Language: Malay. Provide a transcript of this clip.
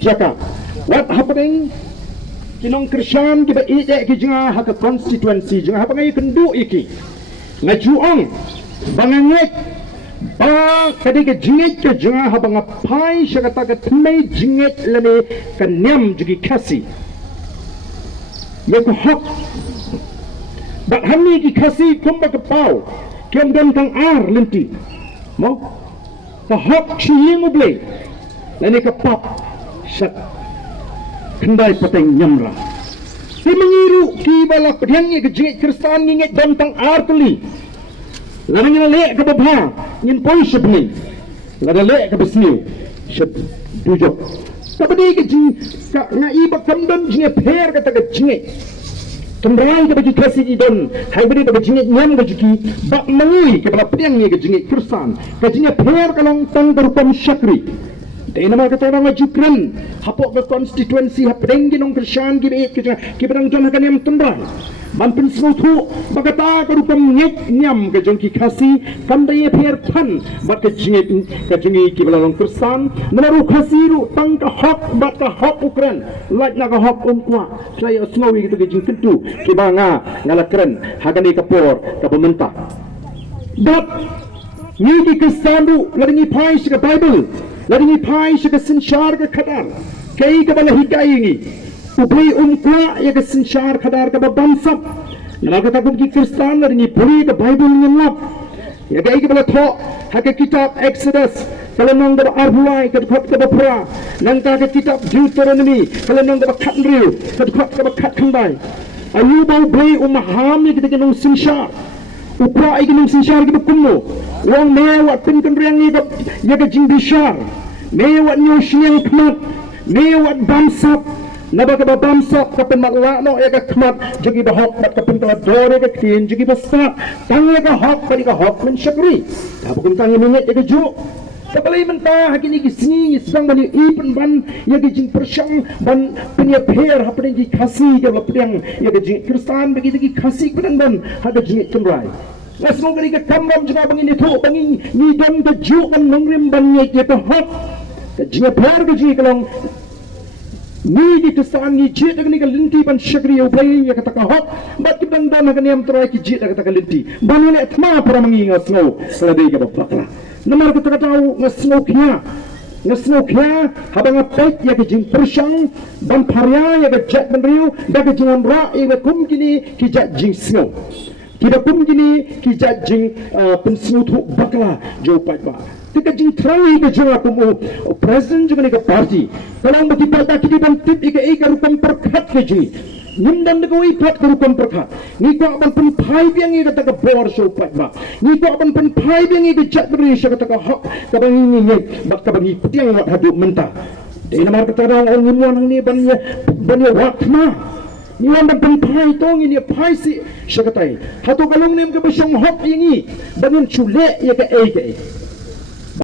jaka what happening kinong Krisyan kita ide ki jenga hak constituency jenga apa ngai kendu iki ngajuang bangangit ba kadi ke jingit ke jenga ha banga pai syakata ke tmei jingit lane kanyam jugi kasi ya ko hak ba hamni ki kasi komba ke pau kem dan kang ar lenti mo ka hak chiyeng uble lane ke pap syak kendai pateng nyamra si mengiru ki balak pedang ke jingit Kristan ngit dan kang ar tuli Lama ngina lek ke babha ngin poi sebni lada lek ke besniu seb dujok tapi ke jing ka ngai ba kamdan jing pher kata ke jing tembrang ke bagi kasih idon hai beri ke jing nyam ke jiki ba mangui ke bala pedang ni ke jing Kristan ke jing pher kalong tang berupam syakri dai nama kata orang Jukran hapok ke constituency hapdeng ginong Kristan ki berang jon kan yang tembrang Mampin semutu bagata kerupam ngek nyam ke jongki kasi kandai pher pan bat ke jingi ki belalong Kristan menaru kasi ru tang ka hak bat ka hak ukran laj na ka hak umkwa saya snowi gitu ke jing tentu ki banga ngalakren hagani kapor ka pemerintah dat ni ki Kristan ru ladingi pai ke Bible ladingi pai ke sinshar ke khadar kai ka bala hikai ni Upri umkwa ya ke sinsyar kadar ke babamsap nama kata ki Kristan dari ni puri ke Bible ngelap ya ke bala tho hak kitab Exodus kalau nang ber arhulai ke khot ke bapra nang ta ke kitab Deuteronomy kalau nang ber khat riu ke khot ke khat khandai ayu bau bri umaham ya kita nang sinsyar upra ai nang sinsyar ke kumno wong mewat pin kan riang ni ya ke jing bishar mewat nyu siang kmat mewat bamsap Naba ka babamsak ka penmaklano ya ka kmat jagi bahok bat ka penteladore ka tin jagi basta tang ya ka hok pari ka hok men syakri ta bukan tang minget ya ka ju kapalay menta hakini gisni isang bani ipen ban ya ka jing persyang ban penya pher hapren ji kasi ya lapdang ya ka jing Kristan bagi gi kasi pedang ban ha ka jing kemrai ngasmo kali ka kamram juga bangin itu bangin ni don ka ju kan mangrim ban ya ka hok ka jing pher ka jing kalong ni di Kristan ni jit dengan ni linti ban syakri ubai ya kata kahok bat kibang dan akan yang terai ki jit kata linti ban ni tma para menginga snow seladi ka bakla namar kata tahu ngasnow kya habang apait ya ke jing persyang ban parya ya ke jat ban riu da ke jingan ra ya kum kini ki jat jing snow kita kum kini ki jat jing pensnu thu bakla jo pat ba tika jing trai ke jing aku present juga ni ke parti kalau bagi pada kita ban tip ika rupam perkhat ke jing nimdan de koi pat ke rupam perkhat ni ko ban pen phai biang ika ta ke bor so pat ba ni ko ban pen phai biang ika jat beri sya kata ka hak ka bang ni bak ka bang tiang wat hadu menta de namar kata orang ngimon ni ban ya wat ma ni wan ban phai tong ni phai si sya kata hatu kalong nem ke besyang hok yangi bangun chule ya ke